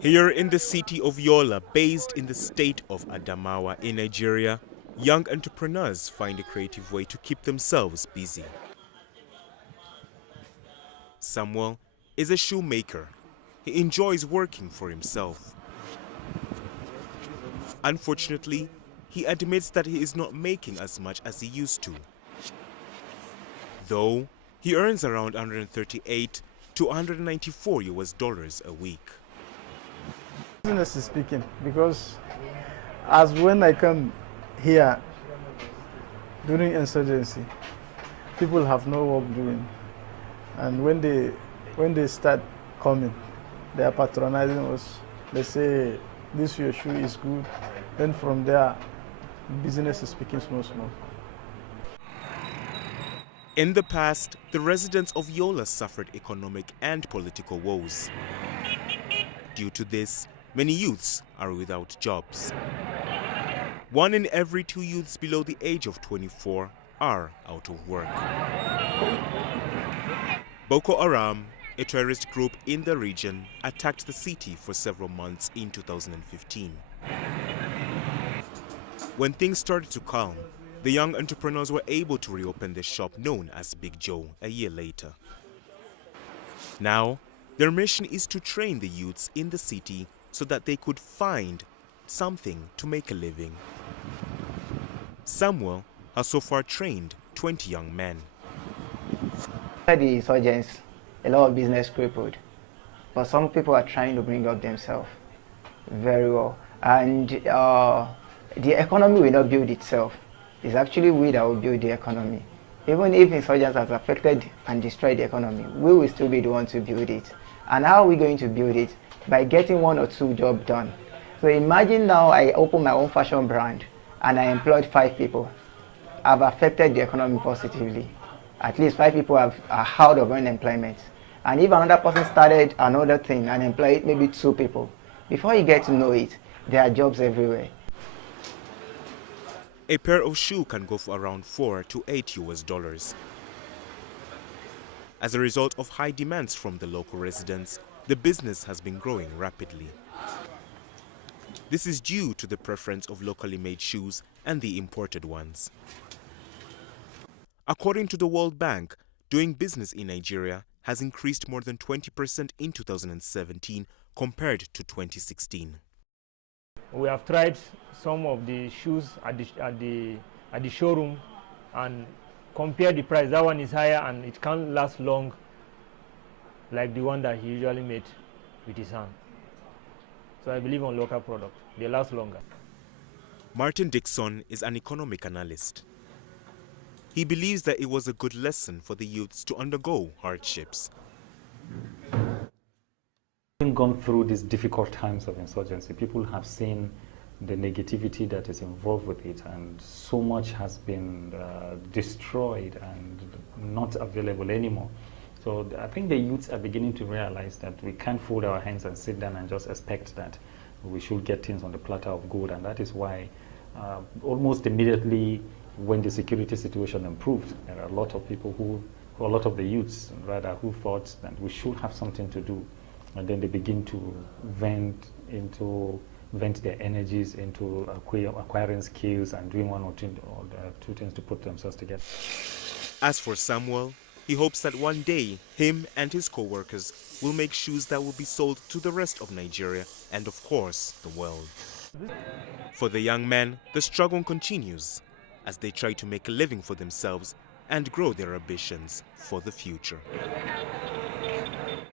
Here in the city of Yola, based in the state of Adamawa in Nigeria, young entrepreneurs find a creative way to keep themselves busy. Samuel is a shoemaker. He enjoys working for himself. Unfortunately, he admits that he is not making as much as he used to. Though he earns around 138 to 194 US dollars a week. Business is speaking, because as when I come here during insurgency, people have no work doing, and when they start coming, they are patronizing us. They say, this your shoe is good. Then from there, business is speaking small. In the past, the residents of Yola suffered economic and political woes. Due to this, many youths are without jobs. 1 in every 2 youths below the age of 24 are out of work. Boko Haram, a terrorist group in the region, attacked the city for several months in 2015. When things started to calm, the young entrepreneurs were able to reopen the shop known as Big Joe a year later. Now, their mission is to train the youths in the city so that they could find something to make a living. Samuel has so far trained 20 young men. The insurgents, a lot of business crippled, but some people are trying to bring up themselves very well. And the economy will not build itself. It's actually we that will build the economy. Even if insurgents has affected and destroyed the economy, we will still be the ones to build it. And how are we going to build it? By getting 1 or 2 jobs done. So imagine now I open my own fashion brand and I employed 5 people. I've affected the economy positively. At least 5 people are out of unemployment. And if another person started another thing and employed maybe 2 people, before you get to know it, there are jobs everywhere. A pair of shoes can go for around 4 to 8 US dollars. As a result of high demands from the local residents, the business has been growing rapidly. This is due to the preference of locally made shoes and the imported ones. According to the World Bank, doing business in Nigeria has increased more than 20% in 2017 compared to 2016. We have tried some of the shoes at the showroom and compare the price. That one is higher and it can't last long like the one that he usually made with his hand. So I believe on local product. They last longer. Martin Dixon is an economic analyst. He believes that it was a good lesson for the youths to undergo hardships. Having gone through these difficult times of insurgency, people have seen the negativity that is involved with it, and so much has been destroyed and not available anymore. So I think the youths are beginning to realize that we can't fold our hands and sit down and just expect that we should get things on the platter of gold, and that is why almost immediately when the security situation improved, there are a lot of people a lot of the youths rather, who thought that we should have something to do, and then they begin to vent their energies into acquiring skills and doing 1 or 2 things to put themselves together. As for Samuel, he hopes that one day him and his co-workers will make shoes that will be sold to the rest of Nigeria and, of course, the world. For the young men, the struggle continues as they try to make a living for themselves and grow their ambitions for the future.